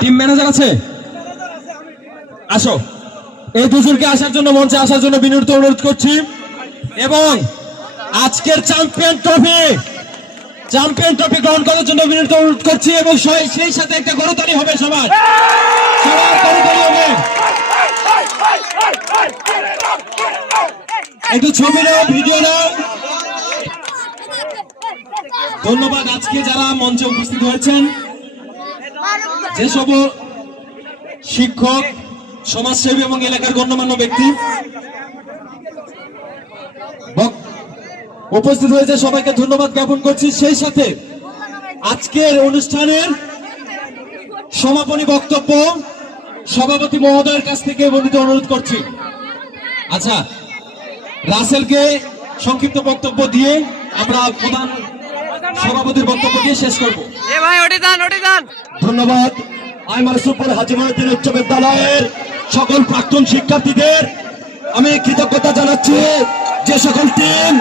Team manager আছে? আসো, এই দুজনকে আসার জন্য, মঞ্চে আসার জন্য বিনীত অনুরোধ করছি। এবং আজকের চ্যাম্পিয়ন ট্রফি গ্রহণ করার জন্য বিনীত অনুরোধ করছি। এবং সেই সাথে একটা করতালি হবে, সবার করতালি হবে। একটু ছবি নাও, ভিডিও নাও। ধন্যবাদ আজকে যারা মঞ্চে উপস্থিত হয়েছেন, যেসব শিক্ষক, সমাজসেবী এবং এলাকার গণ্যমান্য ব্যক্তি উপস্থিত হয়েছে, সবাইকে ধন্যবাদ জ্ঞাপন করছি। সেই সাথে আজকের অনুষ্ঠানের সমাপনী বক্তব্য সভাপতি মহোদয়ের কাছ থেকে বর্ণিত অনুরোধ করছি। আচ্ছা, রাসেলকে সংক্ষিপ্ত বক্তব্য দিয়ে আমরা প্রধান সভাপতির বক্তব্য দিয়ে শেষ করব। ধন্যবাদ। আইমারসুপুর হাজী মঈনুদ্দিন উচ্চ বিদ্যালয়ের সকল প্রাক্তন শিক্ষার্থীদের আমি কৃতজ্ঞতা জানাচ্ছি। যে সকল টিম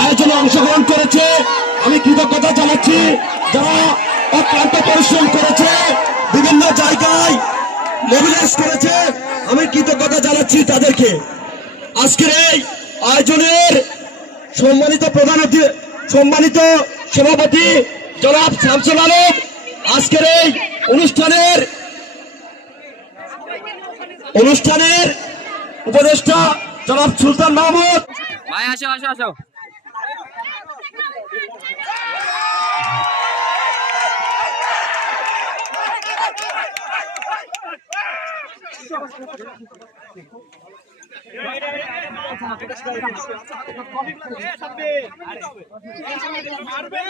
আয়োজনে অংশগ্রহণ করেছে আমি কৃতজ্ঞতা জানাচ্ছি। যারা অক্লান্ত পরিশ্রম করেছে, বিভিন্ন জায়গায় মোবিলাইজ করেছে, আমি কৃতজ্ঞতা জানাচ্ছি তাদেরকে। আজকের এই আয়োজনের সম্মানিত সভাপতি জনাব শামসুল আলম, আজকের এই অনুষ্ঠানের উপদেষ্টা জনাব সুলতান মাহমুদ। ভাই আসো আসো আসো। মারবে